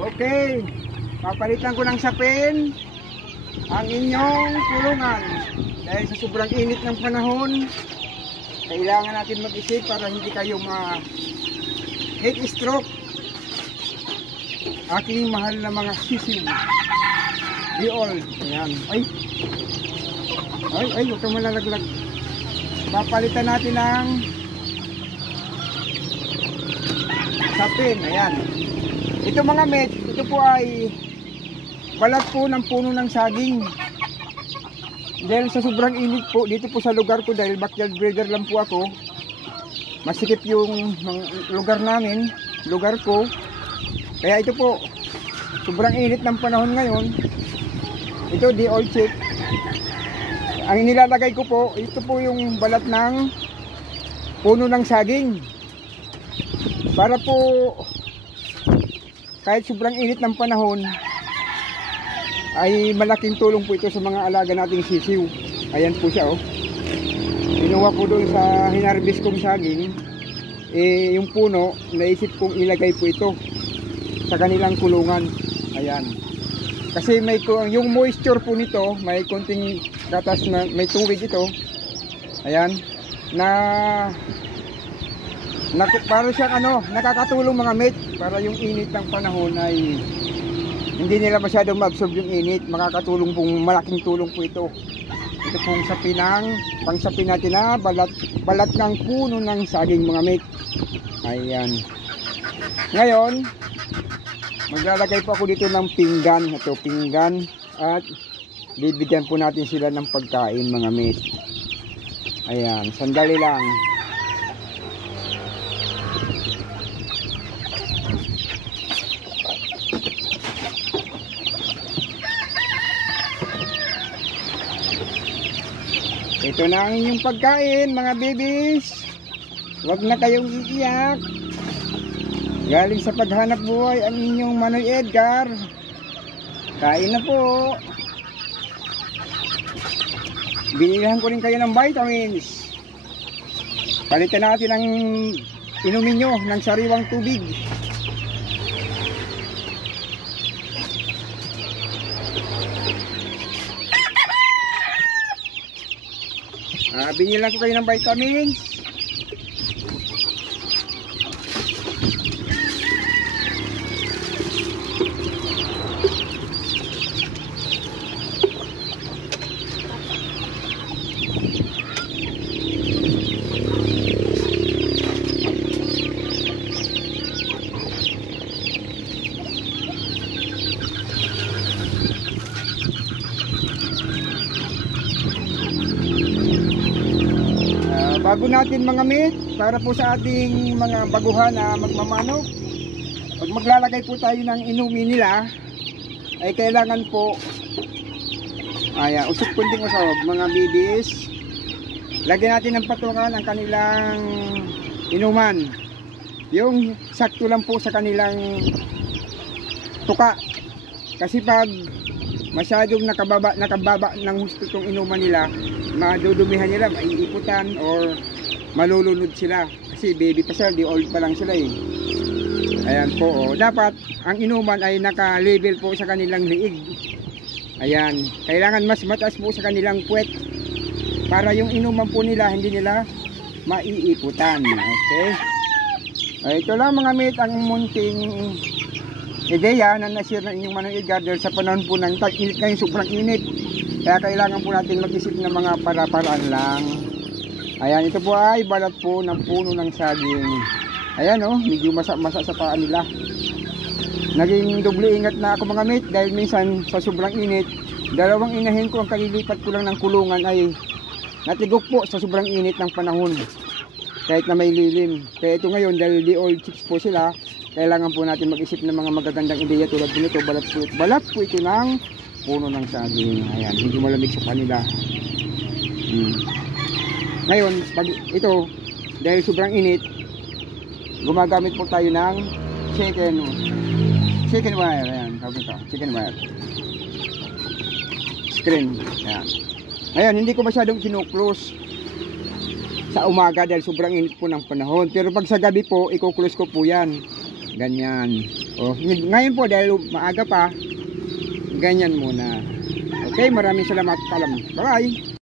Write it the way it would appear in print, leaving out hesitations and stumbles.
Okay, papalitan ko ng sapin ang inyong kulungan. Dahil sa sobrang init ng panahon, kailangan natin mag-isip para hindi kayo heat stroke. Aking mahal na mga sisiw. Be all. Ayan. Ay, huwag kang malalaglag. Papalitan natin ng sapin. Ayan. Ito mga met, ito po ay balat po ng puno ng saging. Dahil sa sobrang init po, dito po sa lugar ko, dahil backyard breeder lang po ako, masikip yung lugar namin, lugar ko. Kaya ito po, sobrang init ng panahon ngayon. Ito, di all check. Ang nilalagay ko po, ito po yung balat ng puno ng saging. Para po, kahit sobrang init ng panahon, ay malaking tulong po ito sa mga alaga nating sisiw. Ayan po siya, oh. Kinuha ko doon sa hinarvest kong saging, yung puno, naisip kong ilagay po ito sa kanilang kulungan. Ayan. Kasi yung moisture po nito, may konting gatas na may tubig ito. Ayan. Para siyang nakakatulong mga mate, para yung init ng panahon ay hindi nila masyadong ma-absorb yung init. Makakatulong pong, malaking tulong po ito. Ito pong pangsapin natin na balat ng puno ng saging mga mate. Ayan. Ngayon, maglalagay po ako dito ng pinggan. Ito, pinggan. At bibigyan po natin sila ng pagkain mga mate. Ayan, sandali lang. Ito na ang inyong pagkain mga babies. Huwag na kayong iiyak. Galing sa paghanap buhay ang inyong Manoy Edgar. Kain na po. Binilihan ko rin kayo ng vitamins. Palitan natin ang inumin nyo ng sariwang tubig. Binilang ko kayo ng vitamins. Bago natin mga mate, para po sa ating mga baguhan na magmamano, pag maglalagay po tayo ng inumin nila, ay kailangan po, usok kunting usok mga bibis. Lagyan natin ng patungan ang kanilang inuman. Yung sakto lang po sa kanilang tuka. Kasi pag masyadong nakababa ng husto itong inuman nila, madudumihan nila, maiiputan or malulunod sila kasi baby pa sila, di old pa lang sila eh. Ayan po, oh. Dapat ang inuman ay naka-level po sa kanilang liig. Ayan, kailangan mas mataas po sa kanilang puwet para yung inuman po nila hindi nila maiiputan. Okay, ito lang mga mate ang munting ideya na nasir ng inyong Manoy Edgar dahil sa panahon po ng tag-init ngayon, sobrang init. Kaya kailangan po natin mag-isip ng mga para-paraan lang. Ayan, ito po ay balat po ng puno ng saging. Ayan oh, medyo masa-masa sa paa nila. Naging doble ingat na ako mga mate dahil minsan sa sobrang init, dalawang inahin ko ang kalilipat ko lang ng kulungan ay natigok po sa sobrang init ng panahon. Kahit na may lilim. Kaya ito ngayon dahil di old chicks po sila, kailangan po natin mag-isip ng mga magagandang ideya tulad po nito, balat po ito ng puno ng saging. Ayan, hindi malamig sa kanila. Ngayon, pag ito, dahil sobrang init, gumagamit po tayo ng chicken wire. Ayan, sabi ito, chicken wire. Screen. Ayan. Ngayon, hindi ko masyadong kinuklose sa umaga dahil sobrang init po ng panahon. Pero pag sa gabi po, ikuklose ko po yan. Ganyan. O, ngayon po dahil maaga pa, ganyan muna. Okay, maraming salamat. Bye-bye.